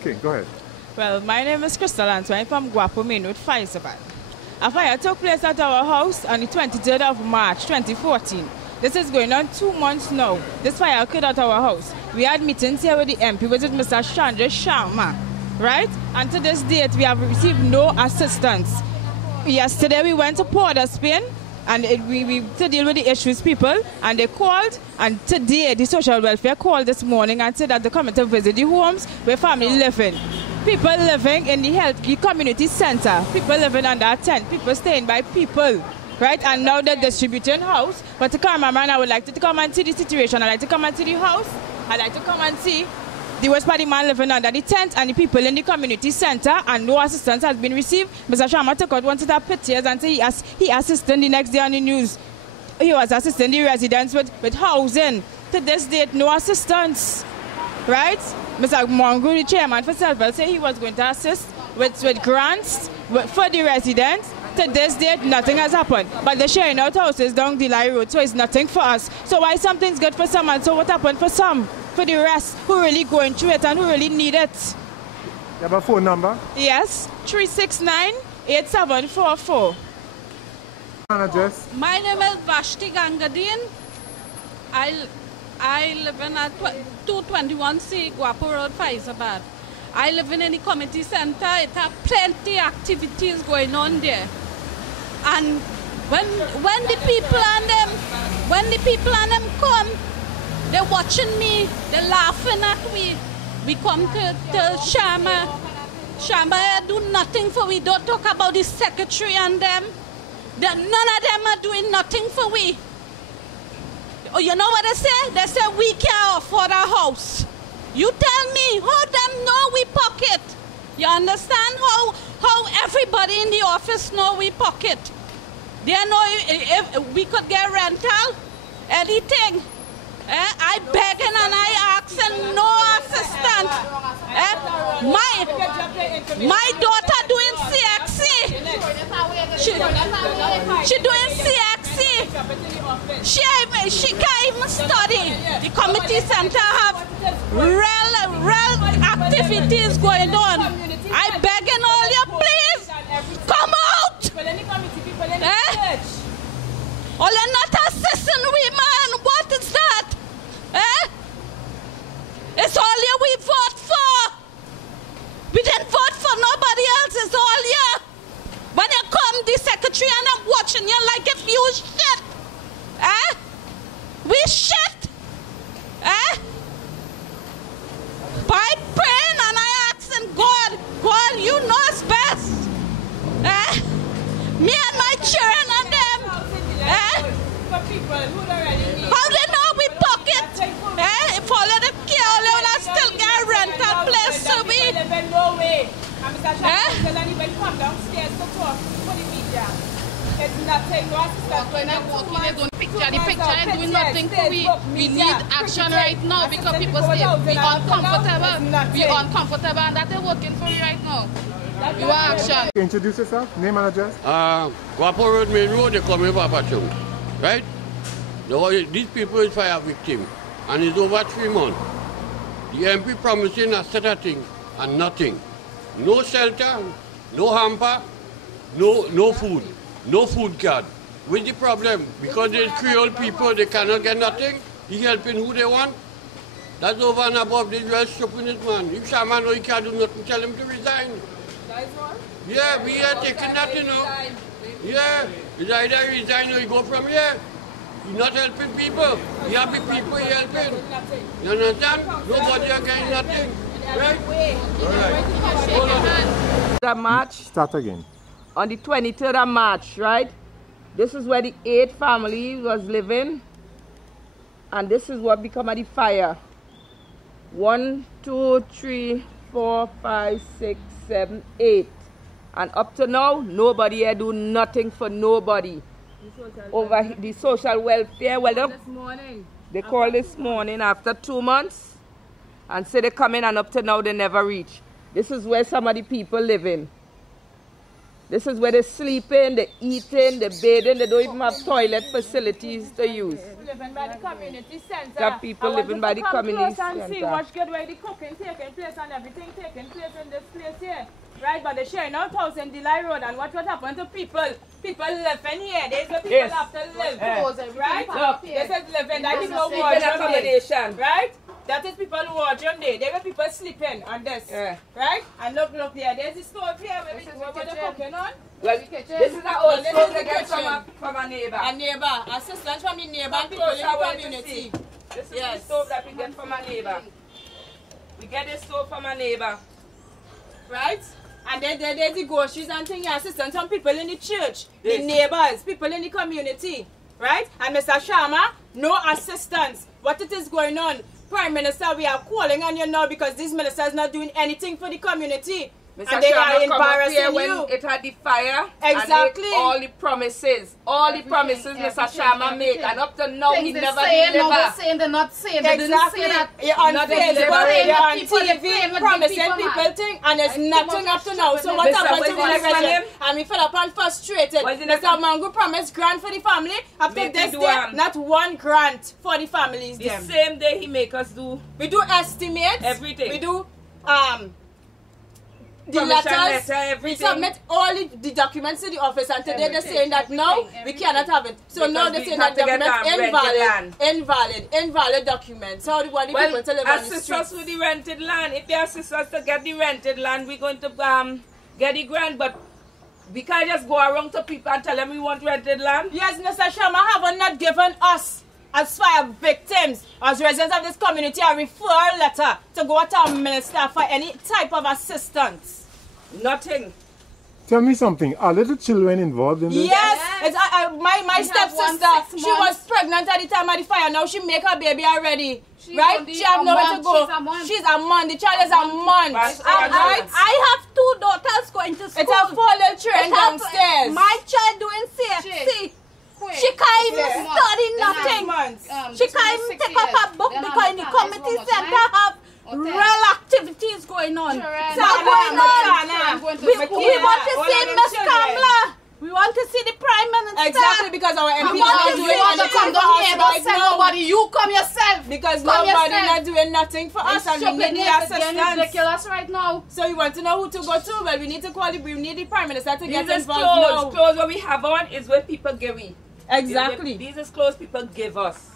Okay, go ahead. Well, my name is Crystal and I'm from Guapo Main Rd, Fyzabad. A fire took place at our house on the 23rd of March 2014. This is going on 2 months now. This fire occurred at our house. We had meetings here with the MP, which is Mr. Chandresh, Sharma, right? And to this date, we have received no assistance. Yesterday, we went to Port of Spain and we to deal with the issues people, and they called, and today the social welfare called this morning and said that they're coming to visit the homes where family living. People living in the community center, people living under a tent, people staying by people, right? And now they're distributing house. But the cameraman, I would like to come and see the situation. I'd like to come and see the house. I'd like to come and see the West Party man living under the tent and the people in the community center, and no assistance has been received. Mr. Sharma took out one set of pictures and said he assisted the next day on the news. He was assisting the residents with housing. To this date, no assistance, right? Mr. Moongrew, the chairman for Self-Help, said he was going to assist with grants for the residents. To this date, nothing has happened. But they're sharing out houses down the Delhi Road, so it's nothing for us. So why something's good for some and so what happened for some? For the rest who really going through it and who really need it. You have a phone number? Yes, 369-8744. Address? My name is Vashti Gangadin. I live in at 221C Guapo Road, Fyzabad. I live in any community center. It has plenty activities going on there. And when the people and them come, they're watching me, they're laughing at me. We come to Sharma. Sharma do nothing for we. Don't talk about the secretary and them. None of them are doing nothing for we. Oh, you know what they say? They say we can't afford a house. You tell me, how them know we pocket? You understand how everybody in the office know we pocket? They know if we could get rental, anything. I begging and I asking no assistance. My daughter doing CXC. She doing CXC. She can't even study. The community center have real activities going on. I begging all you, please come out. All you not assisting women. What is that? It's all you we vote for. We didn't vote for nobody else. It's all you. When you come, the secretary and I'm watching you like if you shit. We shit. By praying and I asking God, you know it's best. Me and my children and them. How they know we pocket? If all of them care, they will still get rental place to be. Come downstairs to talk for the media. It's nothing, no assistance. The picture ain't doing nothing for we. We need action right now because people say we uncomfortable. We uncomfortable and that they're working for me right now. We want action. Introduce yourself, name and address. Guapo Main Rd, they call me Papa Chung. Right? These people is fire victim and it's over 3 months. The MP promising a set of things and nothing. No shelter, no hamper, no food, no food card. What's the problem? Because they're Creole people, they cannot get nothing. He helping who they want. That's over and above. They just stopping this man. If Sharma know he can't do nothing, tell him to resign. Yeah, we are taking that, you know. Yeah, it's either resign or you go from here. He's not helping people. He happy people he helping. You understand? Nobody are getting nothing. Right? All right. March. Start again. On the 23rd of March, right? This is where the 8 family was living. And this is what become of the fire. 1, 2, 3, 4, 5, 6, 7, 8. And up to now, nobody here do nothing for nobody. Over the social welfare. Well, they called this morning after 2 months and say they come in and up to now they never reach. This is where some of the people living. This is where they sleeping, they eating, they bathing. They don't even have toilet facilities to use. Living by the community center. Got people living by the community center. And see what's good where the cooking taking place and everything taking place in this place here. Right, but they're sharing out house in Delhi Road, and what happened to people? People living here. There's where people have to live. Right? Look, this is living. That is no sleeping wardrobe accommodation. right? That is people wardrobe there. There were people sleeping on this. Right? And look here. There's the stove here where they're cooking on. Well, this is an old stove they get from a neighbor. A neighbor. Assistance from the neighbor and people in the community. This is the stove that we get from a neighbor. We get this stove from a neighbor. Right? And then there's the groceries and things, assistance from people in the church, the neighbors, people in the community. Right? And Mr. Sharma, no assistance. What it is going on? Prime Minister, we are calling on you now because this minister is not doing anything for the community. Mr. And they Sharma are embarrassing you. when it had the fire. Exactly. And all the promises Mr. Sharma made, and up to now he never saying, delivered. They're saying they're not saying. They didn't say that. You're on Not Facebook, delivering. you're on People TV, promising people things, and there's nothing up to now. So what Mr. happened to the what's his name? resident? And we fed up and frustrated. What's the next Mr. Moongrew promised grant for the family. Up to Make this we do, day, not one grant for the families. The same day he make us do. We do estimates. Everything. We do the Permission letters. letter, We everything. submit all the documents to the office, and today they're saying that now we cannot have it. So Because now they're we saying have that to get documents rented invalid documents. So how do you want the Well, people to live on the assist streets? us with the rented land. If they assist us to get the rented land, we're going to get the grant. But we can't just go around to people and tell them we want rented land. Yes, Mr. Sharma, have not given us, as fire victims, as residents of this community, a referral letter to go to our minister for any type of assistance. Nothing. Tell me something. Are little children involved in this? Yes, it's, my stepsister, 6 she was months. pregnant at the time of the fire. Now she make her baby already. She's Right? only She have a nowhere to month. go. She's a month. The child is a month. Right? I have 2 daughters going to school. It's a 4 little children downstairs. My child doing CFC. She can't even study nothing. She can't even take up a book because in the community center have real activities going on. We want to see Miss Kamla. We want to see the Prime Minister. Exactly, because our MP You not doing want to anything come for down us here, don't right send now. nobody. You come yourself. Because Come nobody yourself. not doing nothing for us, and we need the It's assistance. ridiculous right now. So you want to know who to go to? Well, we need to call we need the Prime Minister to get These is involved clothes. now. Clothes what we have on is what people give we. Exactly. These is clothes people give us.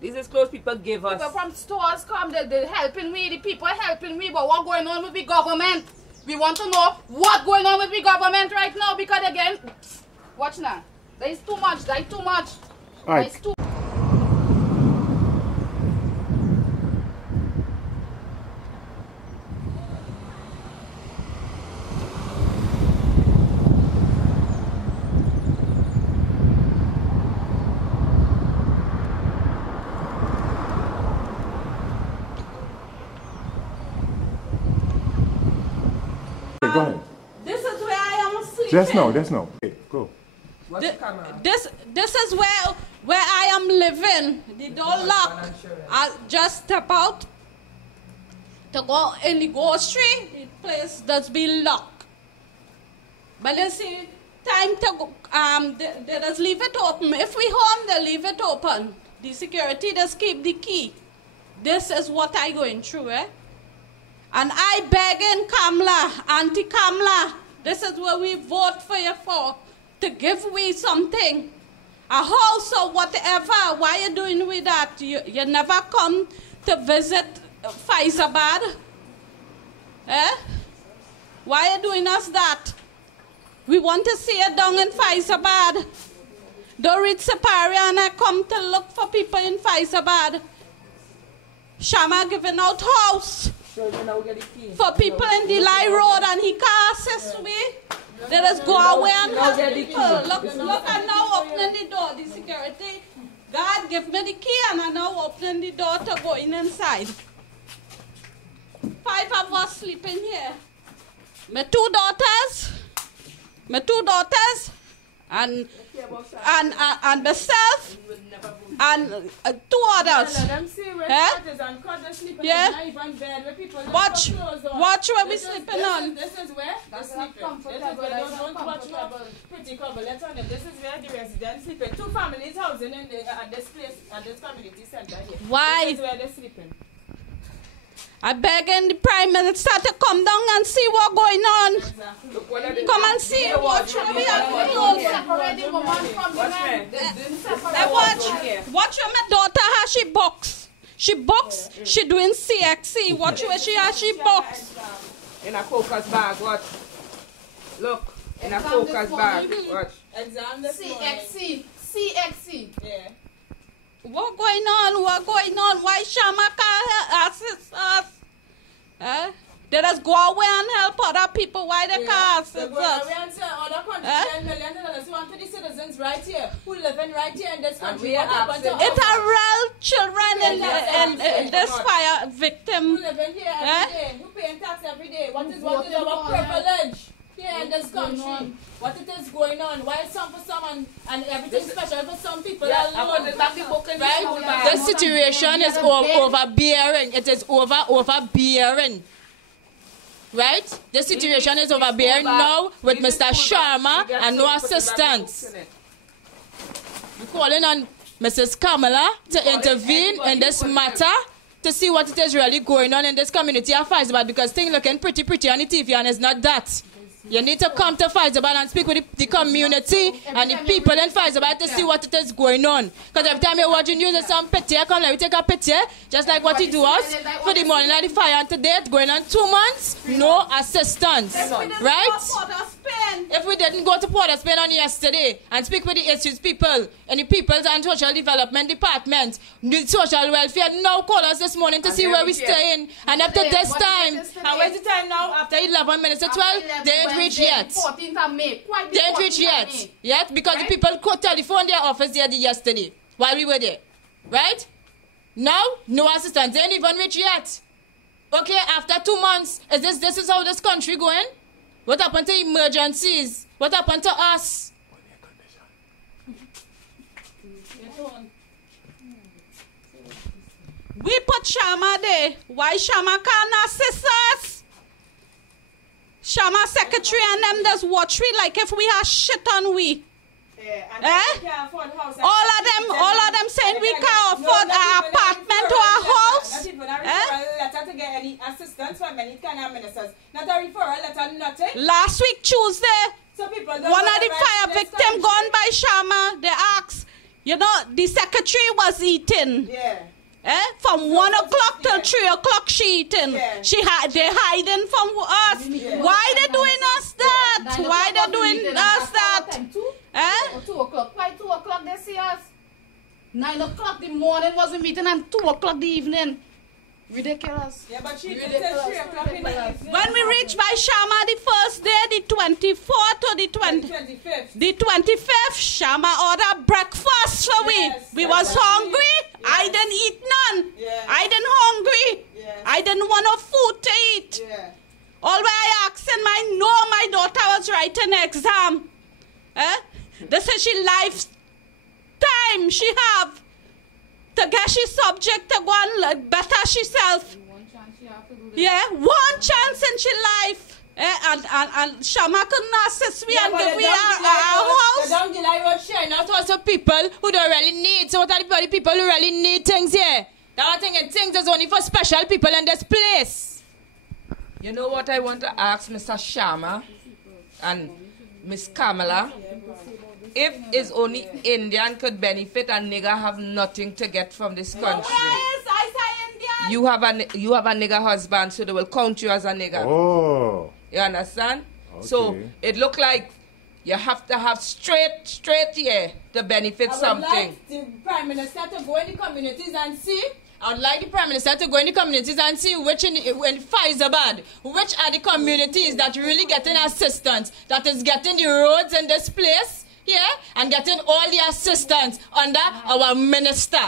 These is clothes people give us. People from stores come, they're helping me, the people helping me, but what going on with the government? We want to know what's going on with the government right now, because again, watch now. There is too much, there is too much. All right. There is too Okay, go ahead. This is where I am sleeping. Just now. Okay, go. This is where I am living. The door locked. I just step out to go in the grocery. The place does be locked. But let's see, time to go. They just leave it open. If we home, they leave it open. The security just keep the key. This is what I going through, eh? And I begging Kamla, Auntie Kamla, this is where we vote for you for, to give we something, a house or whatever. Why you doing with that? You never come to visit Fyzabad, eh? Why you doing us that? We want to see you down in Fyzabad. Dorit Sapari and I come to look for people in Fyzabad. Sharma giving out house for people in Delhi Road, and he can't assist me. Let us go away and help people. Look, I'm now opening the door. The security guard give me the key, and I'm now opening the door to go inside. 5 of us sleeping here. My two daughters, and myself and two others. Yeah. Watch where we sleeping on. This is where they're sleeping. This is where they don't watch no pretty cover. Let's on them. This is where the residents sleeping. Two families housing in at this place, at this community center here. Why? This is where they're sleeping. I beg the Prime Minister to come down and see what's going on. Exactly. Come and see what we are doing. Watch where my daughter has she box. She box. She doing CXC. Watch where she has she box. In a focus bag, watch. Look, in a focus bag, watch. Exam this morning. CXC. Yeah. What going on? What going on? Why Sharma can't assist us? They just go away and help other people. Why they can't assist us? Other countries, millions of dollars. Want to the citizens right here who live in right here in this country. It's a real children in this fire victim. Who live in here every day, who paying tax every day. What is our privilege here in this country? What it is going on? Why is some for some and everything special for some people? Right? The situation is overbearing. It is overbearing. Right? The situation is overbearing now with Mr. Sharma and no assistance. We're calling on Mrs. Kamla to intervene in this matter to see what it is really going on in this community of Fyzabad, because things looking pretty on the TV and it's not that. You need to come to Fyzabad and speak with the community and the people in Fyzabad to see what it is going on. Because every time you watch the news, there's some picture, come like we take a picture, just like what he do us for the morning of the fire, and today it's going on 2 months, no assistance. Right? If we didn't go to Port of Spain on yesterday and speak with the issues people in the People's and Social Development Department, the social welfare now call us this morning to see where we staying. And up to this time, and where's the time now? After 11 minutes to 12, they ain't reached yet. 14th of May. They ain't reached yet. Yet? Because the people could telephone their office there yesterday while we were there. Right? Now, no assistance. They ain't even reached yet. Okay, after 2 months, this is how this country going? What happened to emergencies? What happened to us? We put Sharma there. Why Sharma can't assist us? Sharma secretary and them just watch we like if we have shit on we. All of them saying we can't afford an apartment or a house. Not even a referral letter to get any assistance from any kind of ministers. Not a referral letter, nothing. Last week Tuesday, so people don't one of the fire victims gone by Sharma, they asked, you know, the secretary was eating. Yeah. From 1 o'clock till 3 o'clock she eating. Yeah. They hiding from us. Yeah. Why they doing us that? Why they doing us that? 2 o'clock. Why 2 o'clock they see us? 9 o'clock the morning was a meeting and 2 o'clock the evening. Ridiculous. Yeah, but she did 3 o'clock in the evening. When we reached by Sharma the first day, the 24th or the 25th. The 25th, Sharma ordered breakfast for we. Yes, We was hungry. Yes. I didn't eat none. Yes. I didn't hungry. Yes. I didn't want no food to eat. Yeah. All I asked and my daughter was writing exam. This is she lifetime she have to get she subject to go and better herself. Yeah, one chance in she life. And Sharma couldn't assist me and give me our house. The down the line road share, not also people who don't really need. So what are the people who really need things here? That thing and things is only for special people in this place. You know what I want to ask Mr. Sharma and Miss Kamla? If it's only Indian could benefit and nigger have nothing to get from this country. I say Indian. You have a nigger husband, so they will count you as a nigger. Oh. You understand? Okay. So it look like you have to have straight here to benefit something. I would like the Prime Minister to go in the communities and see. I would like the Prime Minister to go in the communities and see which in Fyzabad, which are the communities that really getting assistance, that is getting the roads in this place here and getting all the assistance under our minister.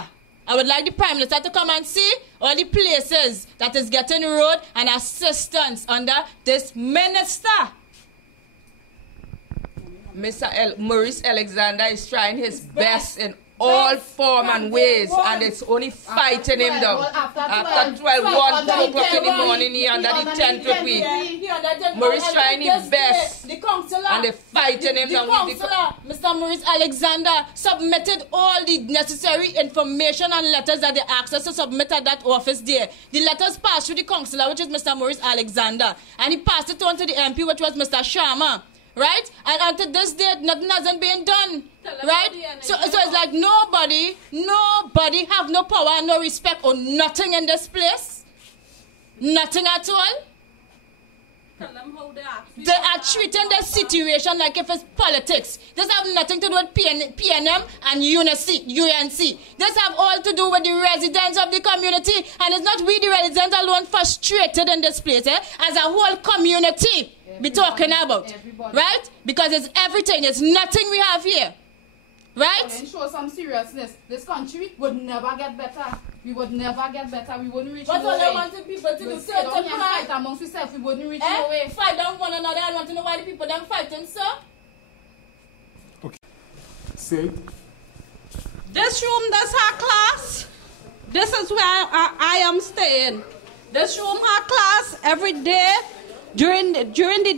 I would like the Prime Minister to come and see all the places that is getting road and assistance under this minister. Maurice Alexander is trying his best in all form and ways, and it's only fighting him down. After 12, 1, 2 o'clock in the morning, he under the tent with me. Maurice trying his best, and they're fighting him down. The councillor, Mr. Maurice Alexander, submitted all the necessary information and letters that they asked us to submit at that office there. The letters passed through the councillor, which is Mr. Maurice Alexander, and he passed it on to the MP, which was Mr. Sharma. Right? And until this date, nothing hasn't been done. Right? So it's like nobody have no power, no respect or nothing in this place. Nothing at all. They are treating the situation like if it's politics. This have nothing to do with PNM and UNC. This have all to do with the residents of the community. And it's not we, the residents alone, frustrated in this place. As a whole community be talking about. Right? Because it's everything. It's nothing we have here. Right? And show some seriousness. This country would never get better. We would never get better. We wouldn't reach no way. But all I wanted people to do, sit down and fight amongst ourselves. We wouldn't reach no way. Fight down one another. I want to know why the people them fighting, sir. Okay. Say it. This room, that's her class. This is where I am staying. This room, her class, every day. During the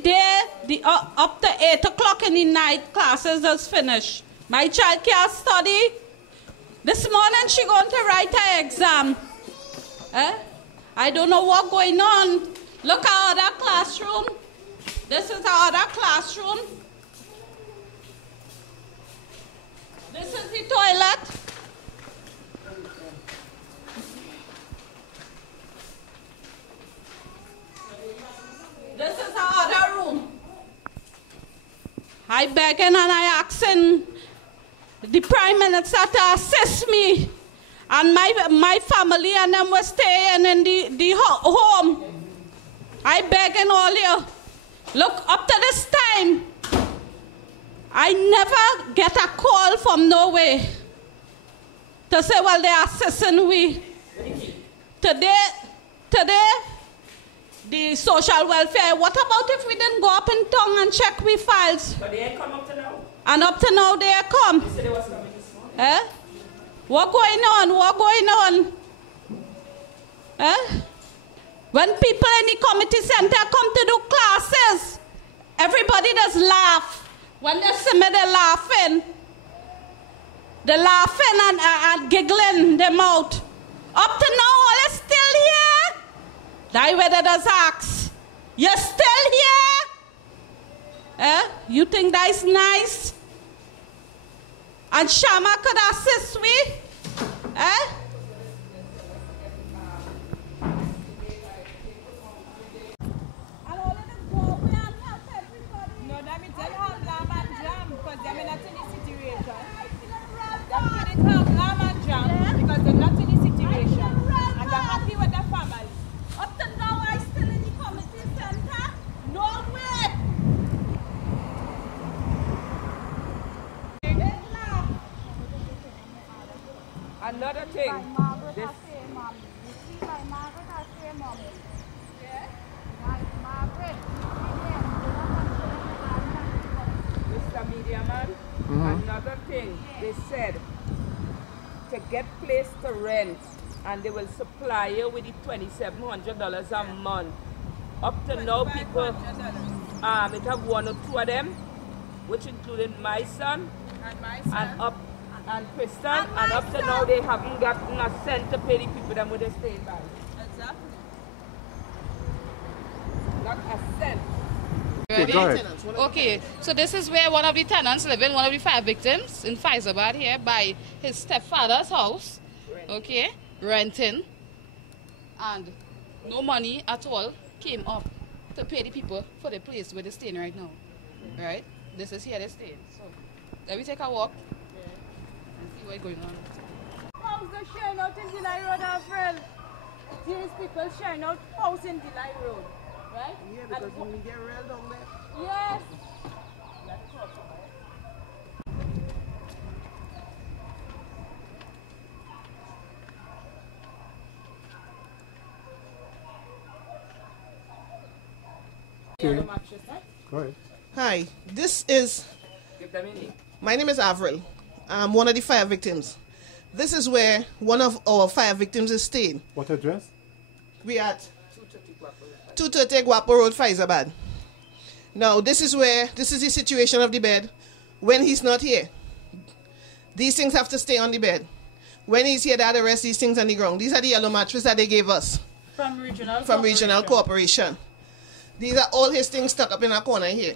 day, up to 8 o'clock in the night, classes is finished. My child can't study. This morning she going to write her exam. I don't know what's going on. Look at our other classroom. This is our other classroom. This is the toilet. This is our other room. I begging and I asking the Prime Minister to assist me. And my family and them were staying in the home. I begging all you. Look, up to this time, I never get a call from nowhere to say, well, they're assisting we. Today, the social welfare, what about if we didn't go up in town and check we files? But they ain't come up to now. And up to now they come. They said they was coming this morning. What going on? What going on? When people in the community center come to do classes, everybody does laugh. When they see me, they're laughing. They're laughing and giggling them out. Up to now, all is still here. Die whether does ask. You're still here? You think that's nice? And Sharma could assist me? No, that means they have lamb and jam because they're not in the situation. They didn't have lamb and jam because they're not in the situation. And they're happy with their family. Up to now, I still in the community center? No way! Another thing. This Mr. Media Man, another thing, they said to get place to rent and they will supply you with the $2,700 a month. Up to now, people, it have one or two of them, which included my son and Clifton, and up to now they haven't gotten a cent to pay the people that would have stayed by. Exactly. Not a cent. Okay, go ahead. Okay, so this is where one of the tenants live in, one of the 5 victims in Fyzabad here by his stepfather's house. Okay, renting. And no money at all came up to pay the people for the place where they're staying right now. Right? This is here they're staying. So let me take a walk and see what's going on. How's the sharing out in Delay Road, Alfred? These people sharing out house in Delay Road. Right? Yeah, because when we get real down there. Yes. Okay. Go ahead. Hi, this is My name is Avril. I'm one of the fire victims. This is where one of our fire victims is staying. What address? We at 230 Guapo Road, Fyzabad. Now, this is the situation of the bed when he's not here. These things have to stay on the bed. When he's here, they have the rest of these things on the ground. These are the yellow mattress that they gave us. From Regional Corporation. These are all his things stuck up in a corner here.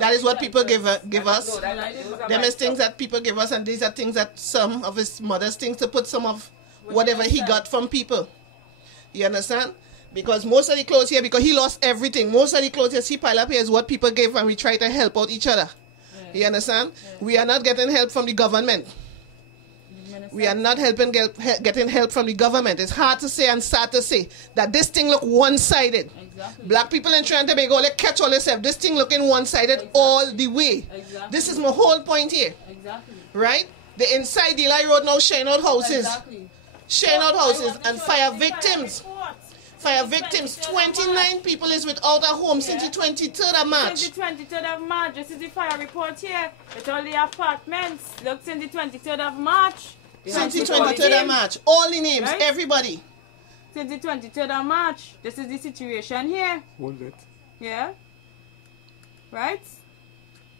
That is what people give us. Them is things that people give us, and these are things that some of his mother's things to put some of whatever he got from people. You understand? Because most of the clothes here, because he lost everything, most of the clothes that he piled up here is what people give, and we try to help out each other. You understand? We are not getting help from the government. We are not getting help from the government. It's hard to say and sad to say that this thing look one-sided. Exactly. Black people in Trinidad Tobago, they catch all themselves. This thing looking one-sided all the way. Exactly. This is my whole point here. Exactly. Right? The inside the line road now sharing out houses. Exactly. Sharing out houses and fire victims. Fire victims. 29 people is without a home since the 23rd of March. Since the 23rd of March. This is the fire report here. It's all the apartments. Look, since the 23rd of March. Since the 23rd of March. All the names, right? Everybody. Since the 23rd of March. This is the situation here. Hold it. Yeah. Right?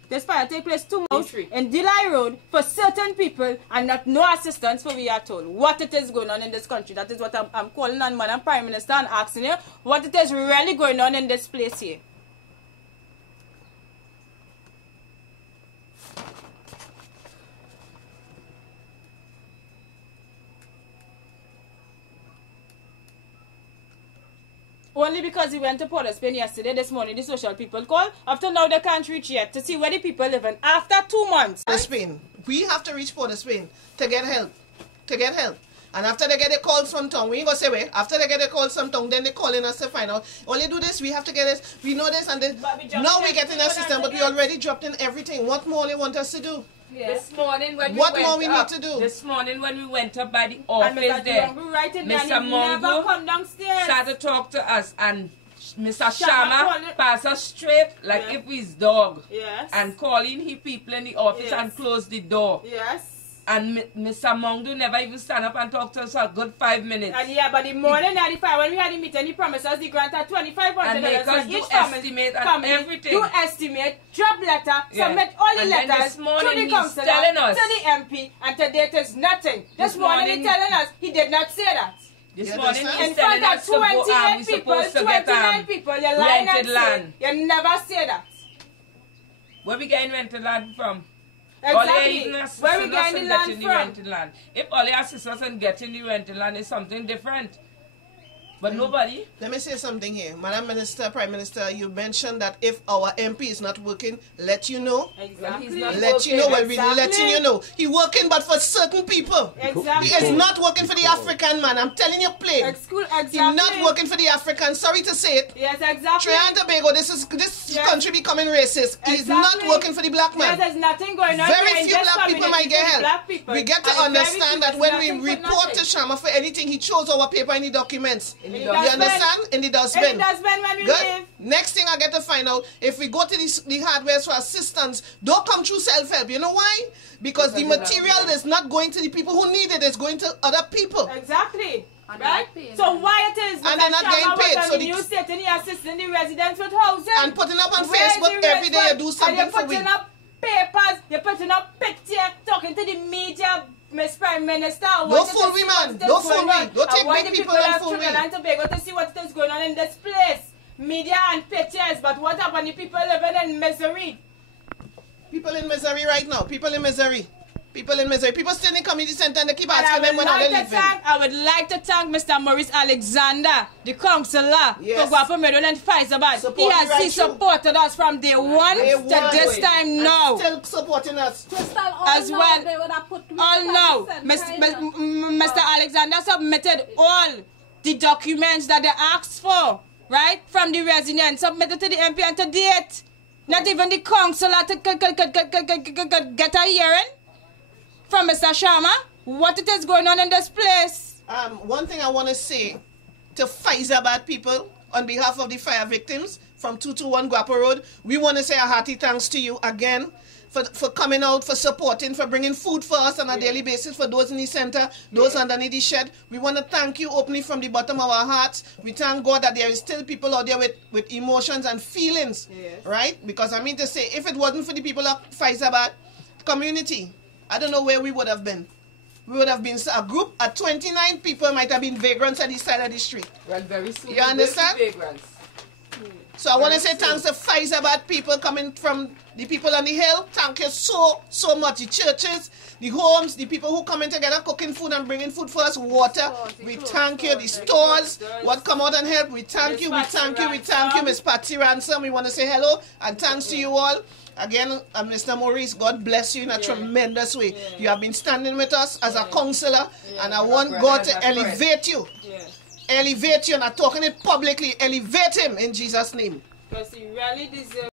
This fire take place 2 months in Delay Road for certain people and not no assistance for we are told. What it is going on in this country. That is what I'm calling on Madam Prime Minister and asking you what it is really going on in this place here. Only because he went to Port of Spain yesterday, this morning, the social people called. After now, they can't reach yet to see where the people live in. After 2 months. Port of Spain. We have to reach Port of Spain to get help. To get help. And after they get a call from town, we ain't gonna say where. After they get a call from town, then they calling us to find out. Only do this, we have to get this, we know this, and this. Now we're getting a system, but we already dropped in everything. What more they want us to do? Yes. This morning when what more we need to do? This morning when we went up by the office there, Mr. Moongrew started to talk to us, and Mr. Sharma passed us straight like if he's dog. Yes. And calling he people in the office and closed the door. Yes. And Mr. Moongrew never even stand up and talk to us for a good 5 minutes. And yeah, but the morning at the fire, when we had the meeting, he promised us the grant at $2,500 and make us do estimate and everything. Do estimate, drop letter, submit all the letters to the councillor, to the MP, and to date is nothing. This morning he's telling us he did not say that. This morning he's telling us 28 people, 29 people, you're lying and saying you never say that. Where we getting rented land from? Exactly. Where we getting the land from? If all the assistance and getting the rental land is something different. But nobody. Let me say something here. Madam Minister, Prime Minister, you mentioned that if our MP is not working, let you know. Exactly. Let you know. Well, we're letting you know. He's working, but for certain people. Exactly. He is not working for the African man. I'm telling you plain. Exactly. He's not working for the African. Sorry to say it. Yes, exactly. Trinidad Tobago, this country becoming racist. Exactly. He's not working for the black man. Yes, there's nothing going on. Very few black people might get help. We get to understand that when we report to Sharma for anything, he chose our paper in the documents. You understand? In the dustbin. In the dustbin when we leave. Next thing I get to find out, if we go to the hardware for assistance, don't come through self-help. You know why? Because the material is not going to the people who need it. It's going to other people. Exactly. Right? So why it is and they're not getting paid. So the new state and the assisting the residents with housing. And putting up on Facebook every day you do something for we. You're putting up papers, you're putting up pictures, talking to the media, Miss Prime Minister. Don't fool me, man. Don't fool me. Don't take big people and fool me. Trinidad Tobago to see what is going on in this place. Media and pictures, but what happened to people living in misery? People in misery right now. People in misery. People in misery. People still in the community center and they keep asking them when are they leaving. I would like to thank Mr. Maurice Alexander, the councillor for Guapo Main Rd and Fyzabad. He supported us from day one to this time now. Still supporting us. As well. All now. Mr. Alexander submitted all the documents that they asked for, right? From the residents. Submitted to the MP and to date. Not even the councillor to get a hearing. From Mr. Sharma, what it is going on in this place? One thing I want to say to Fyzabad people on behalf of the fire victims from 221 Guapo Road, we want to say a hearty thanks to you again for coming out, for supporting, for bringing food for us on a daily basis, for those in the center, those underneath the shed. We want to thank you openly from the bottom of our hearts. We thank God that there is still people out there with emotions and feelings, right? Because I mean to say, if it wasn't for the people of Fyzabad community, I don't know where we would have been. We would have been a group of 29 people might have been vagrants at the side of the street. Well, very soon. You understand? Vagrants. So I want to say thanks to Fyzabad people coming from the people on the hill. Thank you so much. The churches, the homes, the people who coming together cooking food and bringing food for us, water. We thank you. The stores, what come out and help. We thank you. We thank you. We thank you, Miss Patsy Ransom. We want to say hello and thanks to you all. Again, Mr. Maurice, God bless you in a tremendous way. You have been standing with us as a counselor, and I want God to elevate you. Elevate you, and I'm talking it publicly. Elevate him in Jesus' name. Because he really deserves